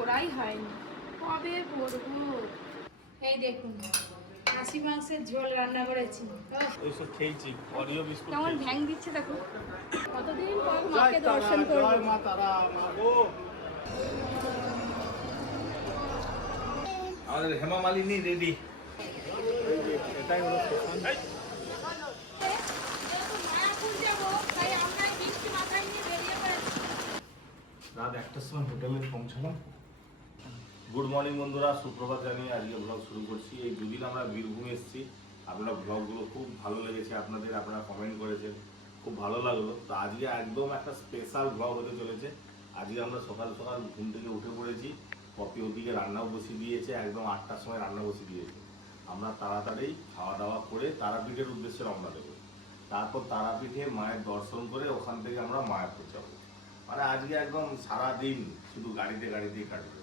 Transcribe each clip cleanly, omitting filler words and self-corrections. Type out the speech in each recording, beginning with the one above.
করাই হয়নি, কবে করবো। এই দেখুন খাসি মাংসের ঝোল রান্না করেছি। এইসব খেয়েছি, অরিও বিস্কুট কেমন খেয়েছি। ভ্যাং দিচ্ছে দেখো। কতদিন পর মাকে দর্শন করবো। জয় মা তারা, মা গো। আমাদের হেমা মালিনী রেডি। এটাই হলো স্টেশন। রাত 1টার সময় হোটেলে পৌঁছালাম। গুড মর্নিং বন্ধুরা, সুপ্রভাত জানিয়ে আজকে ব্লগ শুরু করছি। এই দুদিন আমরা বীরভূম এসেছি। আপনারা ব্লগগুলো খুব ভালো লেগেছে আপনাদের, আপনারা কমেন্ট করেছেন, খুব ভালো লাগলো। তো আজকে একদম একটা স্পেশাল ব্লগ হতে চলেছে। আজকে আমরা সকাল সকাল ঘুম থেকে উঠে পড়েছি। পপি ওদিকে রান্নাও বসিয়ে দিয়েছে, একদম 8টার সময় রান্না বসিয়ে দিয়েছে। আমরা তাড়াতাড়ি খাওয়া দাওয়া করে তারাপীঠের উদ্দেশ্যে রওনা দেবো। তারপর তারাপীঠে মায়ের দর্শন করে ওখান থেকে আমরা মায়াপুর যাবো। মানে আজকে একদম সারাদিন শুধু গাড়িতেই কাটবে।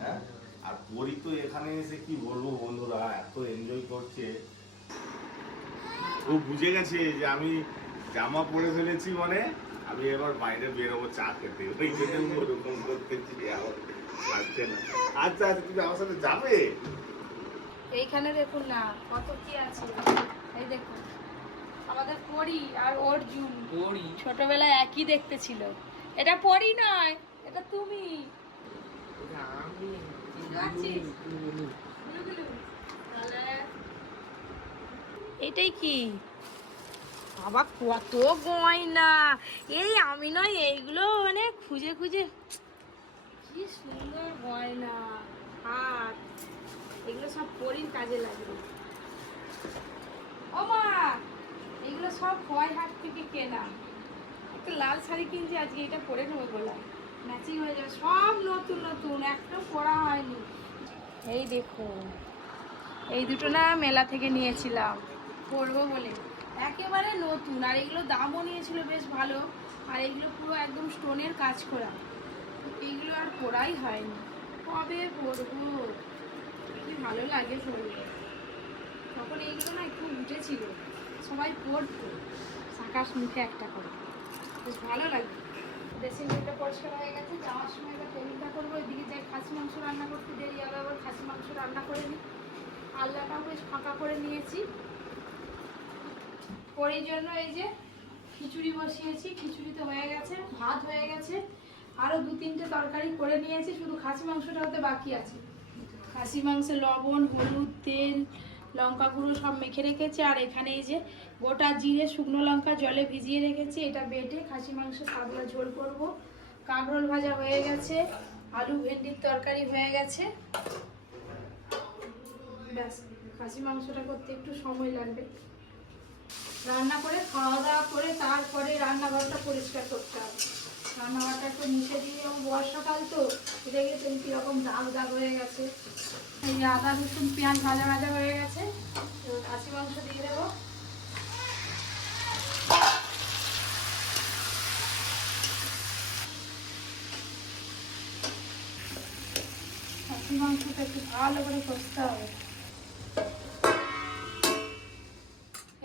হ্যাঁ, আর পরি তো এখানে এসে কি বলবো বন্ধুরা, এত এনজয় করছে। ও বুঝে গেছে যে আমি জামা পরে ফেলেছি, মানে আমি এবার বাইরে বেরোবো চা খেতে, ওই জন্য ওরকম করতেছি। পারছে না। আচ্ছা আচ্ছা, তুমি আমার সাথে যাবে? এইখানে দেখুন না কত কি আছে। এই দেখুন আমাদের পরি আর অর্জুন, পরি ছোটবেলায় একই দেখতে ছিল। এটা পরি নয়, এটা তুমি। এটাই কি বাবা, কত গয়না! এই আমি নয়, এইগুলো মানে খুঁজে খুঁজে কি সুন্দর গয়না। হাত এগুলো সব পরির কাজে লাগবে। ও মা, এগুলো সব খোয়াই হাট থেকে কেনা। একটা লাল শাড়ি কিনছি আজকে, এটা পরে নেবো, বললাম ম্যাচিং হয়ে যাবে। সব নতুন নতুন, একটা পরা হয়নি। এই দেখুন এই দুটো না মেলা থেকে নিয়েছিলাম পরবো বলে, একেবারে নতুন। আর এগুলো দামও নিয়েছিল বেশ ভালো। আর এগুলো পুরো একদম স্টোনের কাজ করা। এইগুলো আর পরাই হয়নি, কবে পরবো। কি ভালো লাগে শরীরে। তখন এইগুলো না একটু উঠেছিল, সবাই পরতো সাকাশ মুখে একটা করে, বেশ ভালো লাগে। ড্রেসিং টেবিলটা পরিষ্কার হয়ে গেছে, যাওয়ার সময় এবার টেবিলটা করবো। এদিকে যাই খাসি মাংস রান্না করতে দেরি হবে, আবার খাসি মাংস রান্না করে নিই। আলনাটাও বেশ ফাঁকা করে নিয়েছি। পরের জন্য এই যে খিচুড়ি বসিয়েছি, খিচুড়ি তো হয়ে গেছে, ভাত হয়ে গেছে, আরও 2-3টে তরকারি করে নিয়েছি, শুধু খাসি মাংসটা হতে বাকি আছে। খাসি মাংসে লবণ, হলুদ, তেল, লঙ্কা গুঁড়ো সব মেখে রেখেছি। আর এখানে এই যে গোটা জিরে, শুকনো লঙ্কা জলে ভিজিয়ে রেখেছি, এটা বেটে খাসি মাংস পাতলা ঝোল করব। কাঁকরোল ভাজা হয়ে গেছে, আলু ভেন্ডির তরকারি হয়ে গেছে। ব্যাস, খাসি মাংসটা করতে একটু সময় লাগবে। রান্না করে খাওয়া দাওয়া করে তারপরে রান্নাঘরটা পরিষ্কার করতে হবে। রান্নাঘরটা একটু মুছে দিয়ে, বর্ষাকাল তো দেখেছেন কীরকম দাগ দাগ হয়ে গেছে। এই আদা রসুন পেঁয়াজ ভাজা ভাজা হয়ে গেছে, খাসি মাংস দিয়ে দেবো। খাসি মাংসটা একটু ভালো করে কষতে হবে।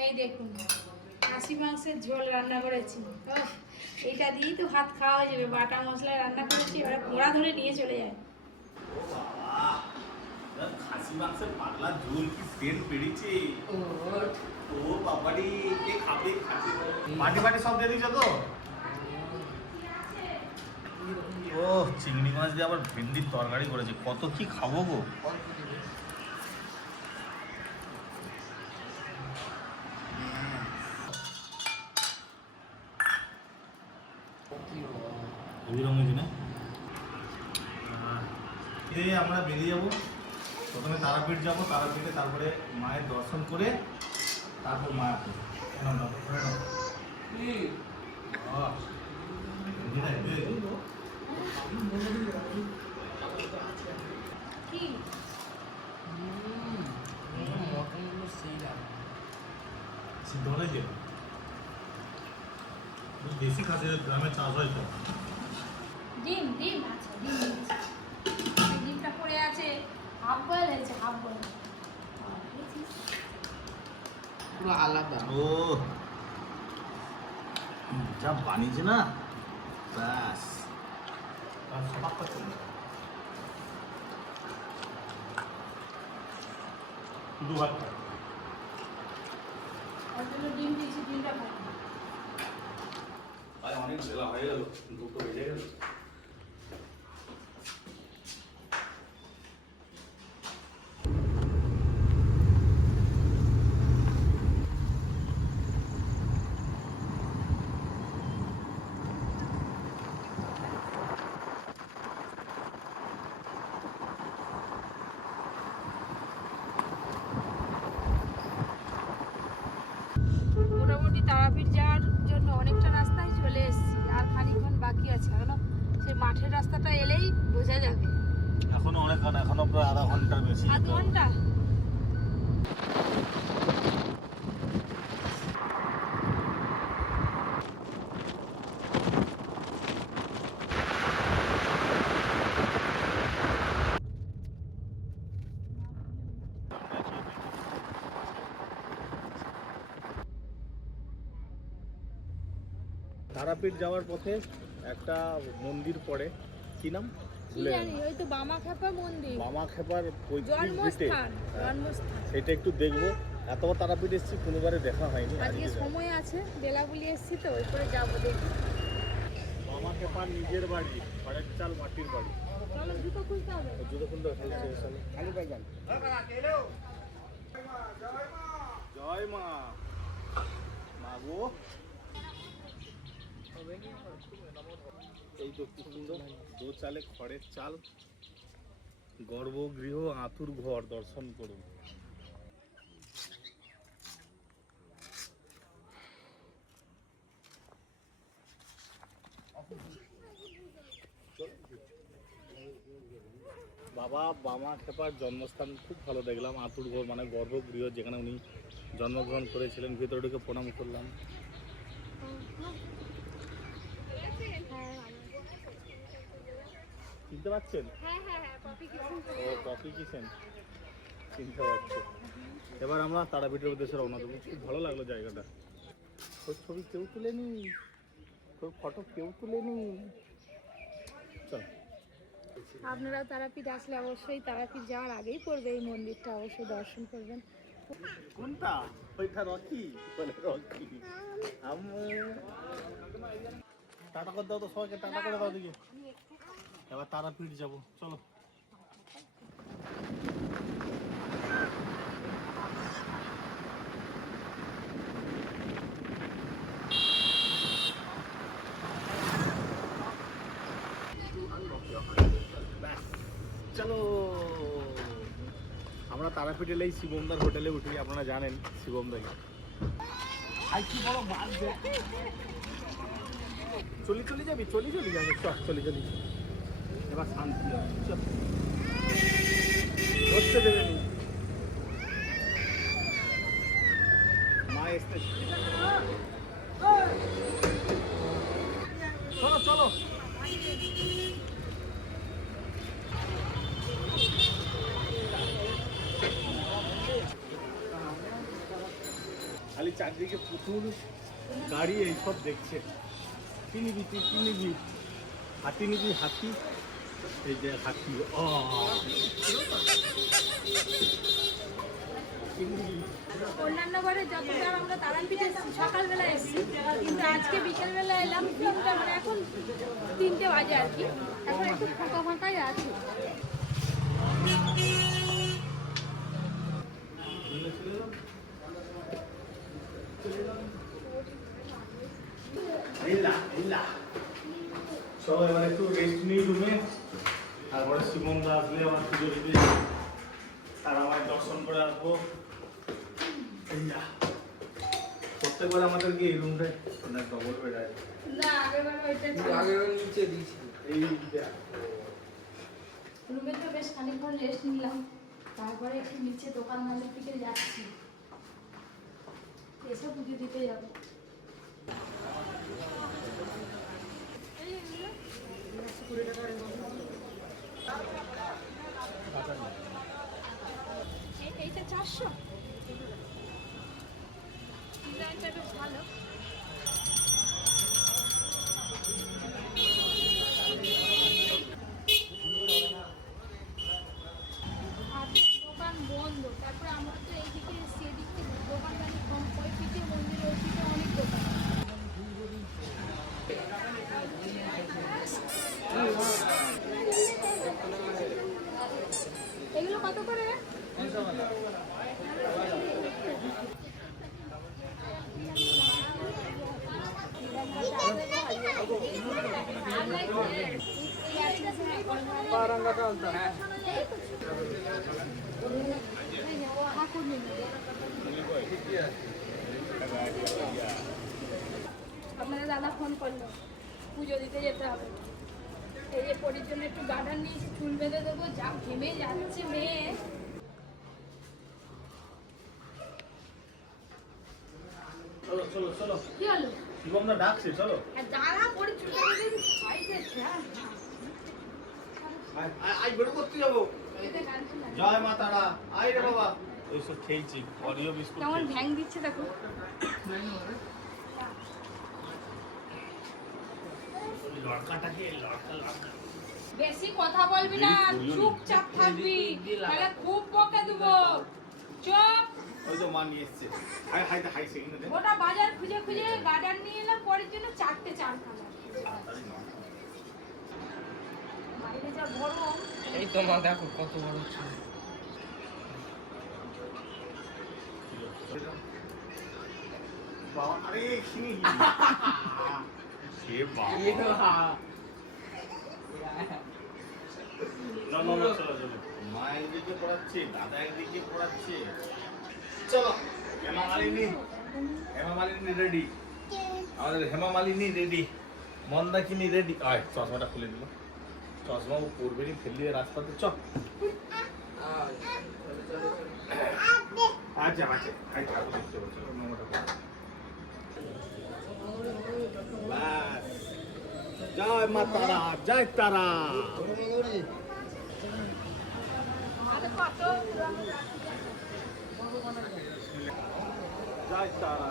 এই দেখুন খাসি মাংসের ঝোল রান্না করেছি। এইটা দিয়েই তো ভাত খাওয়া হয়ে যাবে। বাটা মশলায় রান্না করেছি, এবারে পোড়া ধরে নিয়ে চলে যায়। খাসি মাংসের পাতলা ঝোল কি সেন্ট বেরিয়েছে! ও বাবারি, কে খাবে? খাসি মাটি মাটি সব দিয়ে দিয়েছ তো? ও চিংড়ি মাছ দিয়ে আবার ভেন্ডির তরকারি করেছে, কত কি খাবো গো। এই আমরা বেরিয়ে যাবো, প্রথমে তারাপীঠ যাবো, তারাপীঠে তারপরে মায়ের দর্শন করে তারপর মায়াপুর। কি সিদ্ধ হয়েছে, দেশি খাসির গ্রামে চাষ হয় তো। ডিম ডিম আছে, ডিমটা পড়ে আছে, হাফ বয়েল হয়েছে, হাফ বয়েল পুরো আলাদা। ও যা বানিয়েছে না, ব্যাস সবাক করছে না। শুধু ভাত খায়। ওর জন্য ডিম দিয়েছি, ডিমটা খাই। আরে অনেক বেলা হয়ে গেল, 2টো বেজে গেল। মোটামুটি তারাপীঠ যাওয়ার জন্য অনেকটা রাস্তায় চলে এসেছি, আর খানিকক্ষণ বাকি আছে। এখনো সেই মাঠের রাস্তাটা এলেই বোঝা যাবে। এখনো অনেকক্ষণ, এখনো প্রায় আধা ঘন্টার বেশি। আধ ঘন্টা। তারাপীঠ যাওয়ার পথে একটা মন্দির পড়ে, কি নাম কি ভুলে জানি, গেলাম। ওই তো বামাখ্যাপা মন্দির, বামাখ্যাপার পৈতৃক ভিটে। জন্মস্থান। জন্মস্থান। সেটা একটু দেখবো। এতবার তারাপীঠ এসেছি, কোনোবারে দেখা হয়নি। আজকে যাবো। সময় আছে, বেলাগুলি এসেছি তো, ওই করে যাবো দেখি। বামাখ্যাপার নিজের বাড়ি, খড়ের চাল মাটির বাড়ি। চলো, জুতো খুলতে হবে। জুতো খুলতে খালি পাই যান। জয় মা। মা গো। এই তো কি সুন্দর, 2 চালে খড়ের চাল, গর্ভগৃহ, আতুর ঘর দর্শন করুন। বাবা বামাখ্যাপার জন্মস্থান খুব ভালো দেখলাম। আতুর ঘর মানে গর্ভগৃহ, যেখানে উনি জন্মগ্রহণ করেছিলেন। ভিতরে ঢুকে প্রণাম করলাম। চিনতে পারছেন? ও কফি কিচেন, চিনতে পারছেন। এবার আমরা তারাপীঠের উদ্দেশ্যে রওনা দেবো। খুব ভালো লাগলো জায়গাটা। তোর ছবি কেউ তুলেনি, তোর ফটো কেউ তুলেনি। চল। আপনারাও তারাপীঠ আসলে অবশ্যই তারাপীঠ যাওয়ার আগেই পড়বে এই মন্দিরটা, অবশ্যই দর্শন করবেন। কোনটা? ওইটা রকি বলে, রকি। টাটা করে দাও তো সবাইকে, টাটা করে দাও দিকে। এবার তারাপীঠ যাবো, চলো। চলো, আমরা তারাপীঠ এলেই শিবমদার হোটেলে উঠি। আপনারা জানেন শিবমদাকে। আর কি বড় মাছ দেখ। চলি যাবি, চলি যাবি। চলি। এবার শান্তি হবে। চল, ধরতে দেবে নি। মা এসতে। চলো। খালি চারদিকে পুতুল, গাড়ি, এইসব দেখছে। কি নিবি তুই, কি নিবি? হাতি নিবি? হাতি, এই যে হাতি। অন্যান্য বারে যতবার আমরা তারাপীঠে সকালবেলা এসেছি, কিন্তু আজকে বিকেলবেলা এলাম 3টা, মানে এখন 3টে বাজে আর কি। এখন একটু ফাঁকাই আছে। চলো এবার একটু রেস্ট নিই রুমে। তারপরে শিবমদা আসলে আমার পুজো দিতে তারা আমায় দর্শন করে আসবো। প্রত্যেকবার আমাদেরকে এই রুমটায় না ডবল বেড আছে। না, আগেরবার ওইটা নিচে দিয়েছি। এই রুমে তো বেশ খানিকক্ষণ রেস্ট নিলাম, তারপরে একটু নিচে দোকান মালিক থেকে যাচ্ছি, এসে পুজো দিতে যাবো। এইটা 400, ডিজাইনটা বেশ ভালো। দোকান বন্ধ, তারপরে আমরা তো আপনাদের দাদা ফোন করলো, পুজো দিতে যেতে হবে। এই যে পরির জন্য একটু গার্ডার নিয়েছি, চুল বেঁধে দেবো, যা ঘেমে যাচ্ছে মেয়ে। চলো চলো চলো, কি হলো? শিবম না ডাকছে, চলো। দাঁড়া, পরি চুল বেঁধে দেবো, খাই গেছে। আই বের করতে যাবো। জয় মা তারা, আই রে বাবা। এইসব খেয়েছি, অরিও বিস্কুট কেমন খেয়েছি। ভ্যাং দিচ্ছে দেখো। লড়কাটাকে লড়কা লড়কা। বেশি কথা বলবি না, চুপচাপ থাকবি, তাহলে খুব বকা দেবো। চুপ। ওই তো মা নিয়ে এসছে। হাই হাই হাই সেকেন্ডে। গোটা বাজার খুঁজে খুঁজে গার্ডার নিয়ে এলাম, পরের জন্য চারটে চার খানা। বাইরে যা গরম। এই তো মা দেখো কত বড় ছিল। বাবা, আরে খিনি। সে বাবা। না না চলো চলো। মা একদিকে পড়াচ্ছে, দাদা একদিকে পড়াচ্ছে। চলো। হেমা মালিনী রেডি। আমাদের হেমা মালিনী রেডি। মন্দাকিনী রেডি। আয় চশমাটা খুলে দিল। চশমা ও পরবে নি, ফেলে দিয়ে রাস্তাতে চ। আচ্ছা আচ্ছা, আই ঠাকুর দেখতে বলছো মামাটা। বাস। জয় মা তারা, জয় তারা। জয় তারা।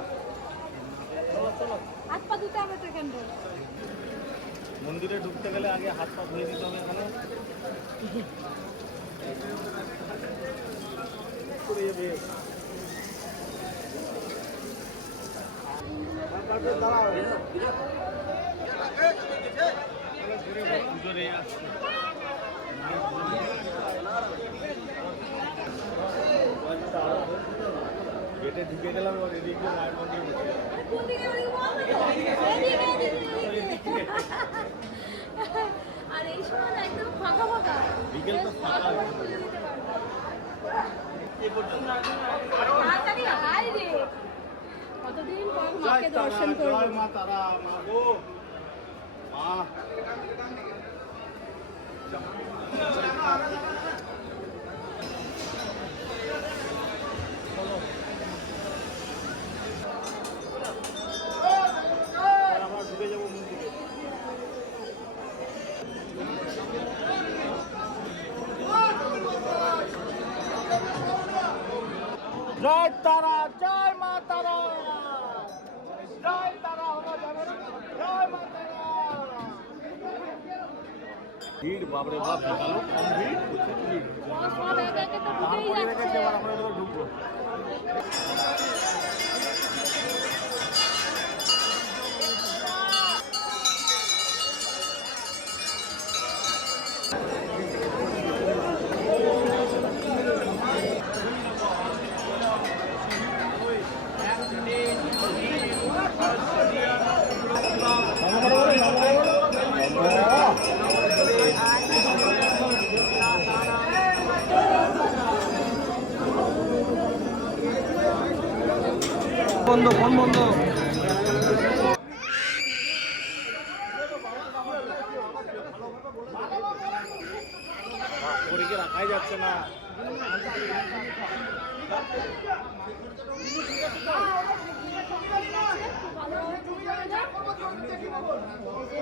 চলো চলো। হাত পা ধুতে হবে তো কেন? মন্দিরে ঢুকতে গেলে আগে হাত পা ধুয়ে দিতে হবে এখানে। করে যাবে। পুজোরে আসছে। গেটে ঢুকে গেলাম, এদিকে মায়ের মন্দির বসে। আর এই সময় না একদম ফাঁকা ফাঁকা, বিকেল তো ফাঁকা। তাড়াতাড়ি আয় রে, কতদিন পর মাকে দর্শন করবো। জয় মা তারা, মা গো মা। আমরা ঢুকে যাবো মন্দিরে। জয় তারা, জয় মা তারা, জয় তারা। জয় মা তারা। ভিড় বাপরে বাপ, ঢুকালো কম ভিড়, প্রচুর ভিড়। সব একে একে তো ঢুকেই তারপরে যাচ্ছে। দেখেছি আবার আমরা ওদিকে ঢুকবো। বন্ধ, ফোন বন্ধ। পরীকে রাখাই যাচ্ছে না।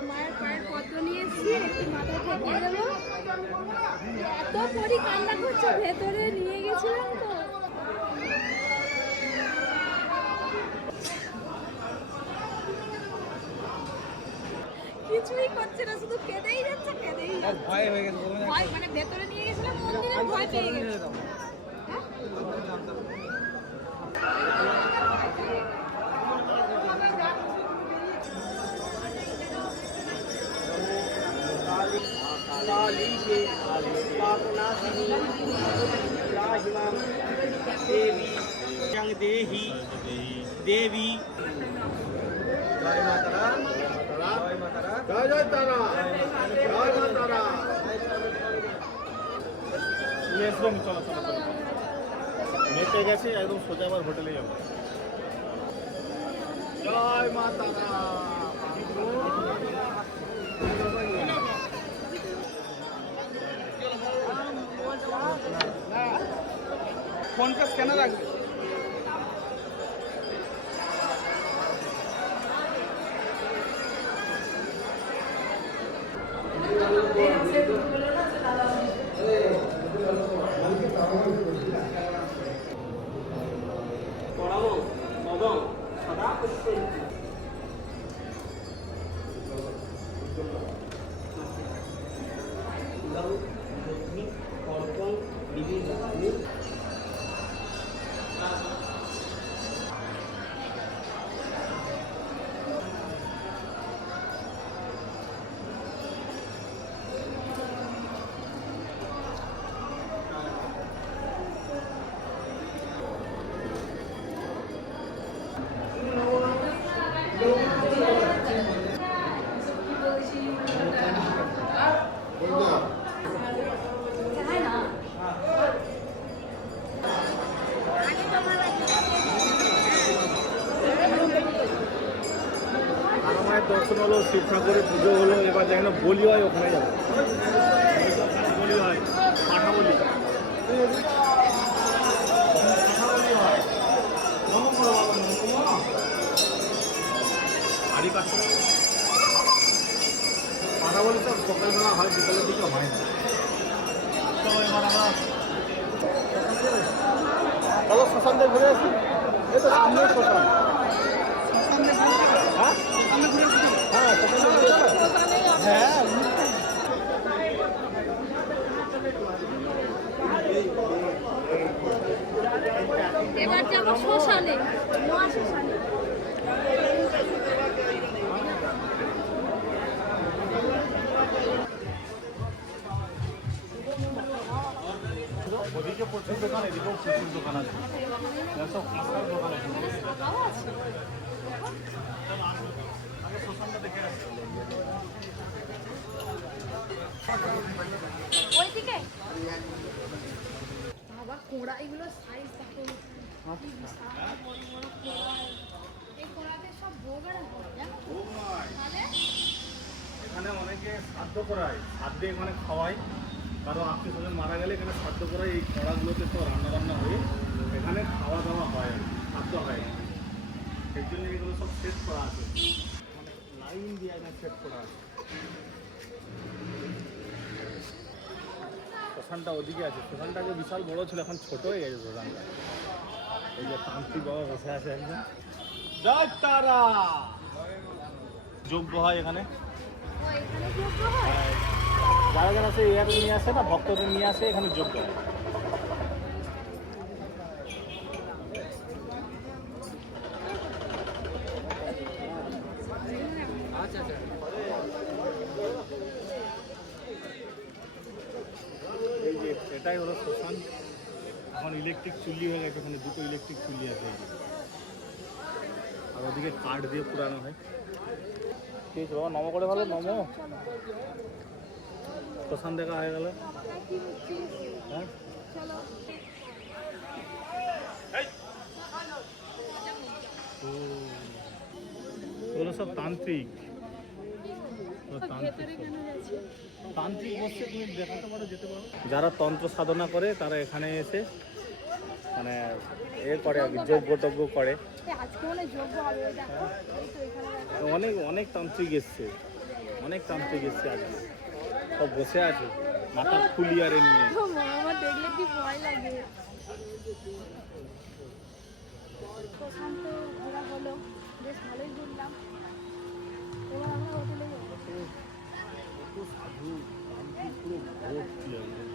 মায়ের পায়ের পদ্ম নিয়ে এসছি, একটু মাথা ঠেকিয়ে দেবো। এত পরি কান্না করছে, ভেতরে নিয়ে গেছিলাম তো। কিছুই করছে না, শুধু কেঁদেই যাচ্ছে, কেঁদেই যাচ্ছে। ভয় হয়ে গেছে। ভয় মানে ভেতরে নিয়ে গেছিলাম মন্দিরে, ভয় পেয়ে গেছে। দেহি দেবী। জয় মা তারা, জয় জয় তারা, জয় মা তারা। আসবেন, চলো চলো চলো। মেপে গেছে একদম সোজা আবার হোটেলে যাবো। জয় মা তারা। ফোনটা স্ক্যানার রাখবে। মায়ের দর্শন হলো, শিব ঠাকুরের পুজো হলো, এবার যেখানে বলি হয় ওখানে যাবো। বলি হয় পাঠা বলি, হাড়ি কাটতে পাঠা বলি তো সকালবেলা হয়, বিকালের দিকে হয় না। তো এবার আমরা চলো শ্মশান দিয়ে ঘুরে আসি। এই তো সামনে শ্মশান। হ্যাঁ হ্যাঁ শ্মশান দিয়ে ঘুরে আসি। হ্যাঁ এবার যাবো শ্মশানে, মহাশ্মশানে। ওদিকে প্রচুর দোকান, এদিকেও প্রচুর দোকান আছে, সব কাঁসার দোকান আছে। আগে শ্মশানটা দেখে আসছি। ওইদিকে বাবা কোড়াইগুলো সাইজ দেখো, কি বিশাল বড় বড় কোড়াই। এই কোড়াতে সব ভোগ আর হয়, জানো তো? তাহলে এখানে অনেকে শ্রাদ্ধ করায়, শ্রাদ্ধে এখানে খাওয়ায়, কারো আত্মীয় স্বজন মারা গেলে এখানে শ্রাদ্ধ করায়। এই কড়াগুলোতে তো রান্না বান্না হয়ে এখানে খাওয়া দাওয়া হয়, শ্রাদ্ধ হয়। সেই জন্য এগুলো সব সেট করা আছে, মানে লাইন দিয়ে এখানে সেট করা আছে। শ্মশানটা ওদিকে আছে, শ্মশানটা আগে বিশাল বড় ছিল, এখন ছোট হয়ে গেছে শ্মশানটা। এই যে তান্ত্রিক বাবা বসে আছে একজন। জয় তারা। যজ্ঞ হয় এখানে, ও এখানে যোগ্য হয়। যারা যারা সে ইয়ার নিয়ে আসে না, ভক্তদের নিয়ে আসে এখানে যোগ্য হয়। আচ্ছা আচ্ছা। এই যে এটাই হলো শ্মশান। এখন ইলেকট্রিক চুল্লি হয়ে গেছে, এখানে দুটো ইলেকট্রিক চুল্লি আছে। এই যে। আর ওদিকে কাঠ দিয়ে পুরানো হয়। ঠিক আছে বাবা, নম করে ভালো, নম। শ্মশান দেখা হয়ে গেল। হ্যাঁ চলো ওগুলো সব তান্ত্রিক। ভেতরে কেন যাচ্ছি? তান্ত্রিক বসছে, তুমি দেখাতে পারো, যেতে পারো। যারা তন্ত্র সাধনা করে তারা এখানে এসে মানে এ করে আর কি, যজ্ঞ টজ্ঞ করে। আজকে মনে যোগ্য হবে, দেখো এই তো এখানে দেখো। অনেক অনেক তান্ত্রিক এসছে, অনেক তান্ত্রিক এসছে আজকে, সব বসে আছে মাথা খুলি আর এ নিয়ে। আমার দেখলে কি ভয় লাগে। প্রশান্ত ঘোরা হলো, বেশ ভালোই ঘুরলাম। এবার আমরা হোটেলে যাবো। সাধু তান্ত্রিক পুরো ভর্তি একদম।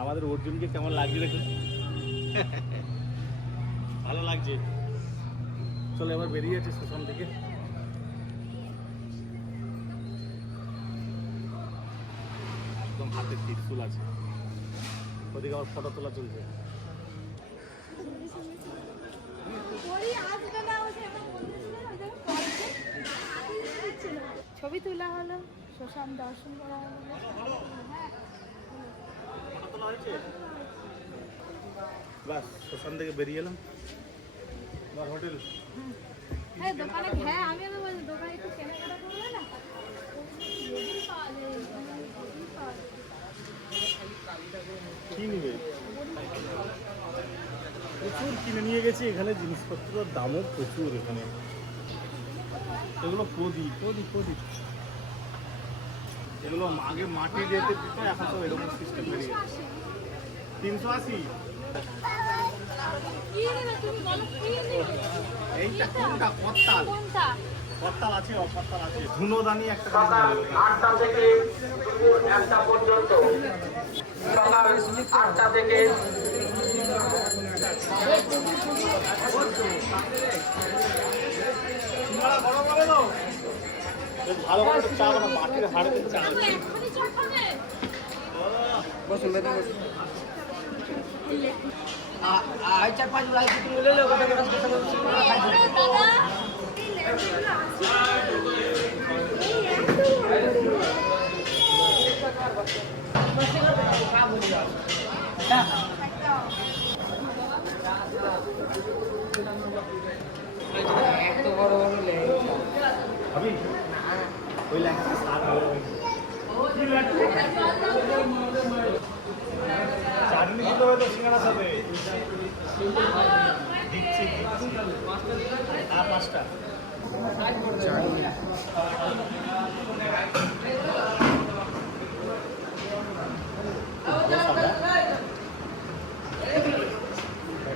আমাদের অর্জুনকে কেমন লাগছে দেখুন। ভালো লাগছে। চলো এবার বেরিয়ে যাচ্ছে শ্মশান থেকে। একদম হাতে ত্রিশূল আছে, ওদিকে আবার ফটো তোলা চলছে। ওই আসবে না, ও সেটা বলতেছিল না, ওই দেখো। ছবি তোলা হলো, শ্মশান দর্শন করা হলো। হ্যাঁ বাস শ্মশান থেকে বেরিয়ে এলাম, আমার হোটেল। হ্যাঁ দোকানে, হ্যাঁ আমি আবার বলছি দোকানে একটু কেনাকাটা করবে না, যদি পাওয়া যায়, যদি পাওয়া যায়। কি নিবে? প্রচুর কিনে নিয়ে গেছি, এখানে জিনিসপত্রের দামও প্রচুর। এখানে এগুলো প্রদীপ প্রদীপ প্রদীপ, এগুলো আগে মাটি দিয়ে দিত, এখন তো এরকম সিস্টেম বেরিয়ে গেছে। 380। কি নেবে তুমি বলো, কি নেবে? এইটা কোনটা? করতাল। কোনটা? করতাল আছে, অকরতাল আছে। ধুনোদানি একটা কিনে সকাল নিয়ে গেলাম। 8টা থেকে দুপুর 1টা পর্যন্ত, সকাল 8টা থেকে সিঙ্গাড়া গরম হবে তো? বেশ ভালো করে চা বানা, মাটির হাড়ে চা। এক্ষুনি চট খাবে? বসুন বেদা বসুন। আর 4-5 লাখ তুমি ले लो দাদা এত বড় বড় লেগে अभी कोई लाइन के साथ चाटनी দিতে হবে তো সিঙ্গাড়ার সাথে। দিচ্ছি দিচ্ছি। আর 5টা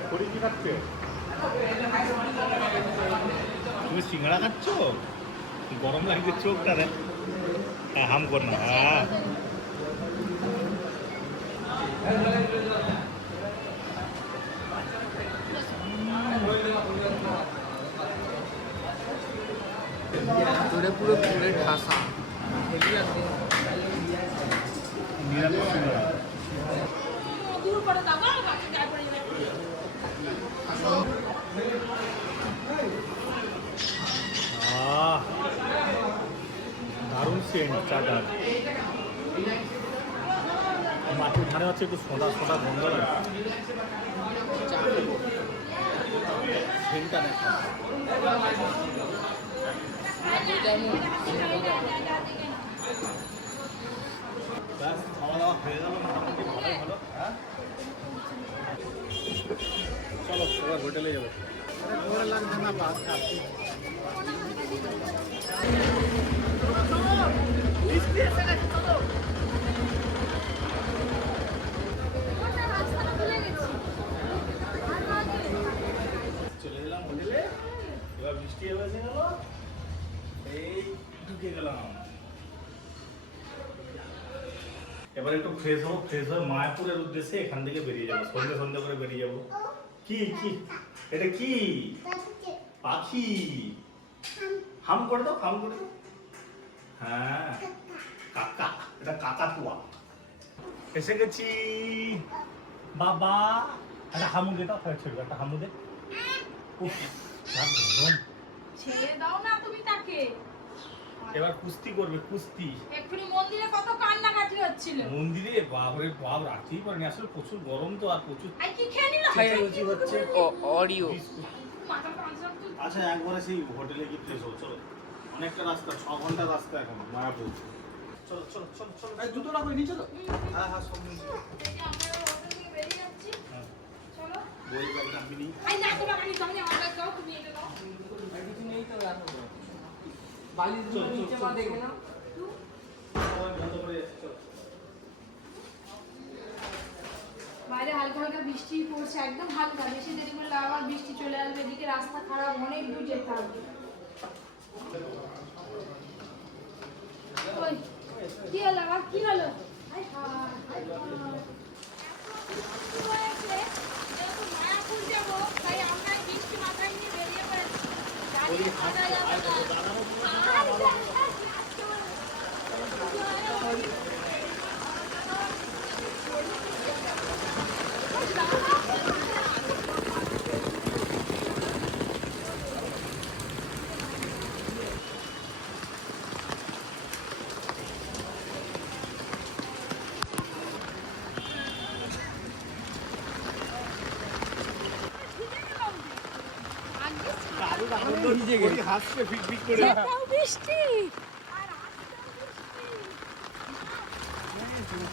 করি কি খাচ্ছে? তুমি সিঙ্গাড়া খাচ্ছ? গরম লাগছে চোখটা রে। হ্যাঁ হাম কর না। হ্যাঁ তোরে পুরো পুরে ঠাসা হেভি আছে। নিরামিষ সিঙ্গাড়া। দূর করে দাও, বাকি যাই পড়ে যাবে। দারুণ সেন্ট চাটার। মাটির ধারে হচ্ছে একটু সোদা সোদা গন্ধ। সেন্টটা দেখা ব্যাস, খাওয়া দাওয়া হয়ে গেল মোটামুটি ভালোই হলো। হ্যাঁ চলো এবার হোটেলে যাবো। ঘোরা লাগবে না বাস কাটছি। রাস্তাটা ভুলে গেছি। চলে এলাম হোটেলে, এবার বৃষ্টি হয়েছে গেল, এই ঢুকে গেলাম। এবার একটু ফ্রেশ হবো, ফ্রেশ হয়ে মায়াপুরের উদ্দেশ্যে এখান থেকে বেরিয়ে যাবো, সন্ধ্যে সন্ধ্যে করে বেরিয়ে যাবো। কি কি এটা কি? পাখি। হাম করে দাও, হাম করে দাও। হ্যাঁ কাকা, এটা কাকাতুয়া। এসে গেছি বাবা। একটা হামু দে দাও, ছেড়ে একটা হামু দে। উফ, যা গরম। ছেড়ে দাও না তুমি তাকে। এবার কুস্তি করবে, কুস্তি। এক্ষুনি মন্দিরে কত কান্নাকাটি হচ্ছিল। মন্দিরে বাপরে বাপ, রাখতেই পারেনি, আসলে প্রচুর গরম তো, আর প্রচুর আই কি খেয়ে নিল? রুচি হচ্ছে অডিও। বিস্কুট। মাথা টনসন তুই। আচ্ছা একবারে সেই হোটেলে গিয়ে ফ্রেশ হবো, চলো। অনেকটা রাস্তা, 6 ঘন্টা রাস্তা এখন মায়াপুর। চলো চলো চলো চলো। এই দুটো রাখো নিচে তো। হ্যাঁ হ্যাঁ সব নিচে। এই যে আমরা হোটেল থেকে বেরিয়ে যাচ্ছি। হ্যাঁ, চলো। বই ব্যাগ রাখবি নি? আই না তো বাগানি তুমি আমার ব্যাগ দাও, তুমি এটা দাও। আর কিছু নেই তো রাখো। বালি দুটো নিচে মা দেখে নাও। সবাই বন্ধ করে যাচ্ছে, চলো। বাইরে হালকা হালকা বৃষ্টি পড়ছে, একদম হালকা, বেশি দেরি করলে আবার বৃষ্টি চলে আসবে। এদিকে রাস্তা খারাপ, অনেক দূর যেতে হবে। ওই কি হলো আবার, কি হলো? আই হায় মায়াপুর যাবো, তাই আমরা বৃষ্টি মাথায় নিয়ে বেরিয়ে পড়েছি। গাড়ি ভাড়া যাবে না। আনন্দ ভিজে গেছে। হাসছে ফিট ফিট করে। যেটাও বৃষ্টি আর আজকেও বৃষ্টি।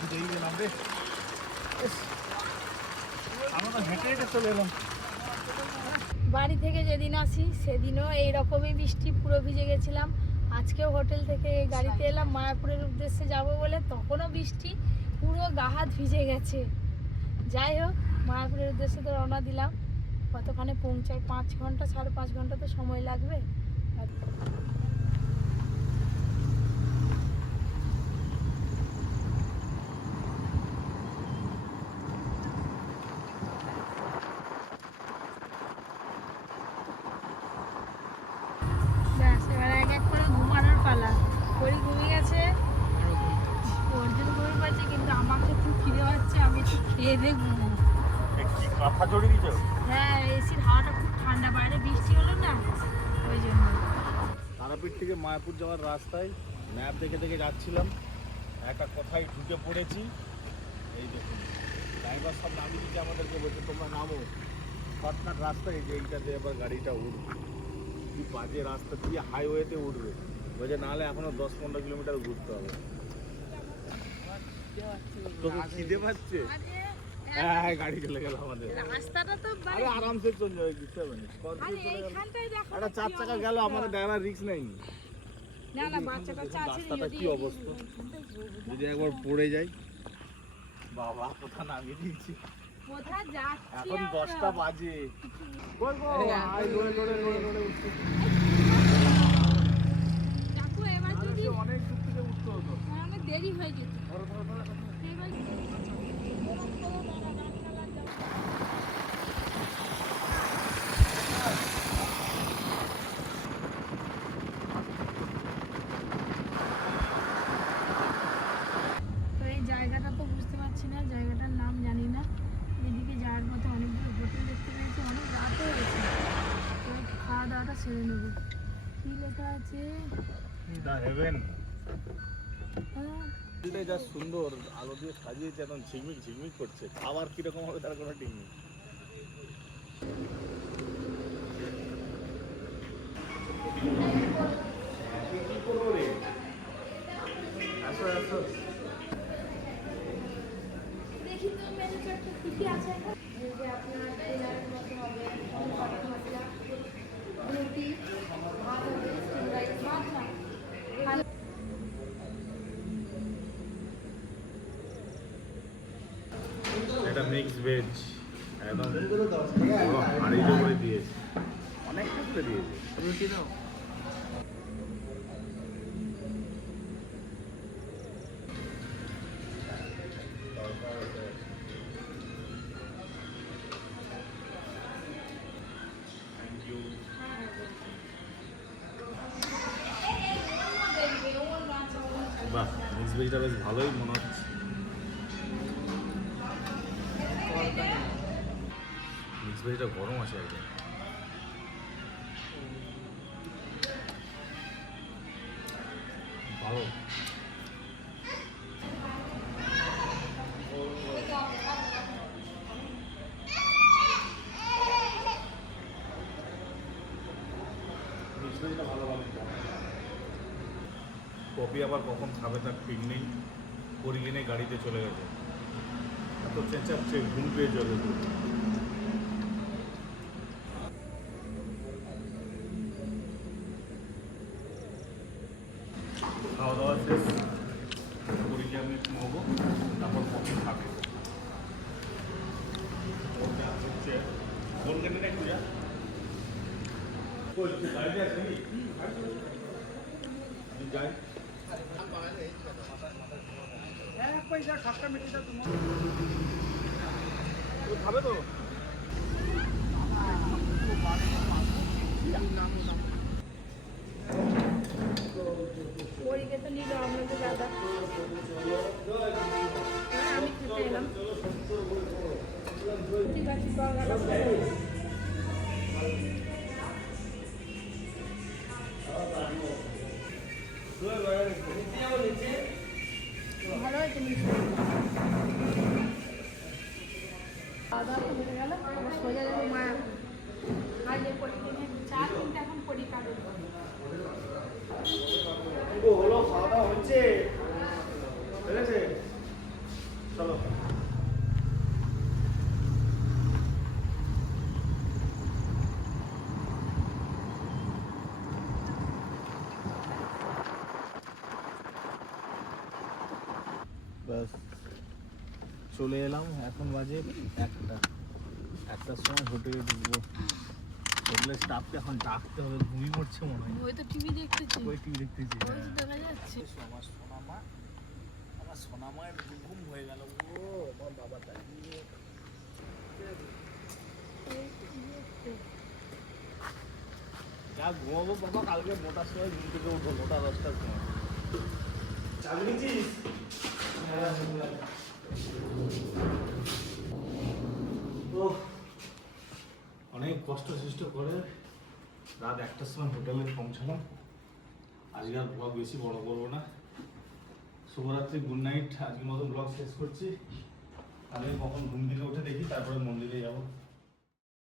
ভিজেই গেলাম রে। আমরা তো হেঁটে হেঁটে চলে এলাম। বাড়ি থেকে যেদিন আসি সেদিনও এইরকমই বৃষ্টি, পুরো ভিজে গেছিলাম। আজকেও হোটেল থেকে গাড়িতে এলাম মায়াপুরের উদ্দেশ্যে যাব বলে, তখনও বৃষ্টি, পুরো গা হাত ভিজে গেছে। যাই হোক, মায়াপুরের উদ্দেশ্যে তো রওনা দিলাম। কতক্ষণে পৌঁছায়? 5 ঘন্টা 5.5 ঘন্টা তো সময় লাগবে। ব্যাস, এবার এক এক করে ঘুমানোর পালা। পরি ঘুমিয়ে গেছে, অর্জুন ঘুমিয়ে পাচ্ছে, কিন্তু আমাকে খুব খিদে পাচ্ছে, আমি একটু খেয়ে দিয়ে ঘুমো। কি মাথা জড়িয়ে দিয়েছো? হ্যাঁ, এসির হাওয়াটা খুব ঠান্ডা, বাইরে বৃষ্টি হলো না ওই জন্য। তারাপীঠ থেকে মায়াপুর যাওয়ার রাস্তায় ম্যাপ দেখে দেখে যাচ্ছিলাম, একটা কোথায় ঢুকে পড়েছি। এই দেখুন, ড্রাইভার সব নামিয়ে দিচ্ছে, আমাদেরকে বলছে তোমরা নামো, শর্টকাট রাস্তায় যে এইটাতে এবার গাড়িটা উঠবে। কি বাজে রাস্তা দিয়ে হাইওয়েতে উঠবে, বলছে নাহলে এখনো 10-15 কিলোমিটার ঘুরতে হবে। তোকে খিদে পাচ্ছে? হ্যাঁ, গাড়ি চলে গেল আমাদের। রাস্তাটা তো আরে আরামসে চলে যাবে, বুঝতে হবে না। আরে এইখানটায় দেখো একটা 4 চাকা গেল, আমাদের ড্রাইভার রিস্ক নেয়নি। না না, বাচ্চাটা আছে, রাস্তাটা কি অবস্থা, যদি একবার পড়ে যাই। বাবা কোথা নামিয়ে দিয়েছি, কোথায় যাচ্ছি এখন আমরা? 10টা বাজে। বলবো আই লড়ে লড়ে লড়ে লড়ে উঠতে কাকু, এবার যদি অনেক দূর থেকে উঠতে হতো। অনেক দেরি হয়ে যেত। ধরো ধরো ধরো। এবার তো এই জায়গাটা তো বুঝতে পারছি না, জায়গাটার নাম জানি না। এদিকে যাওয়ার পথে অনেকগুলো হোটেল দেখতে পেয়েছি, অনেক রাত হয়ে গেছে। তো একটু খাওয়া দাওয়াটা সেরে নেব। কি লেখা আছে? দা হেভেন। হ্যাঁ, এটা যা সুন্দর আলো দিয়ে সাজিয়েছে, এখন ঝিকমিক ঝিকমিক করছে। খাবার কিরকম হবে তার কোনো ঠিক নেই। কি করবো রে? আসো আসো। দেখি তো মেনু কার্ডটা কি কি আছে এখন। এই যে আপনার ডিনারের মতো হবে কড়া ভাজা, রুটি, ভাত হবে, স্টিম রাইস, ভাত না ভালো। এটা মিক্স ভেজ, একদম পুরো হাঁড়িতে করে দিয়েছে, অনেকটা করে দিয়েছে। রুটি দাও। Thank you. বাহ, মিক্স ভেজটা বেশ ভালোই মনে হচ্ছে। মিক্স ভেজটা গরম আছে একদম। ভালো। মিক্স ভেজটা ভালো ভালো। কপি আবার কখন খাবে তার ঠিক নেই, পরি কিনে গাড়িতে চলে গেছে। এত চেঁচাচ্ছে, ঘুম পেয়ে চলে তো। খাওয়া দাওয়া শেষ, পরীকে আমি ঘুমাবো, তারপর কফি খাবে। ফোন কেটে না একটু যা। কই, তুই গাড়িতে আছিস নাকি? আমি যাই। ও খাবে তো? পরীকে তো নিল আপনাদের দাদা। হ্যাঁ, আমি খেতে এলাম। ঠিক আছে, ভালো হয়েছে নিশ্চয়ই। খাওয়া দাওয়া হলো খাওয়া দাওয়া হচ্ছে, ঠিক আছে চলো। ব্যাস চলে এলাম, এখন বাজে 1টার সময় হোটেলে ঢুকবো। হোটেলের স্টাফকে এখন ডাকতে হবে, ঘুমিয়ে পড়ছে মনে হয়। ওই তো টিভি দেখতেছি, ওই টিভি দেখতেছি। ওই তো দেখা যাচ্ছে। আমার সোনামায়ের ঘুম হয়ে গেল। ও আমার বাবাটা যা ঘুমাবো বাবা, কালকে মোটার সময় ঘুম থেকে উঠবো, 9টা-10টার সময়। চাবি নিচ্ছিস? অনেক কষ্ট সৃষ্ট করে রাত 1টার সময় হোটেলে পৌঁছালাম। আজকে আর ব্লগ বেশি বড় করবো না। শুভরাত্রি, গুড নাইট। আজকের মতো ব্লগ শেষ করছি। আমি কখন ঘুম থেকে উঠে দেখি, তারপরে মন্দিরে যাবো।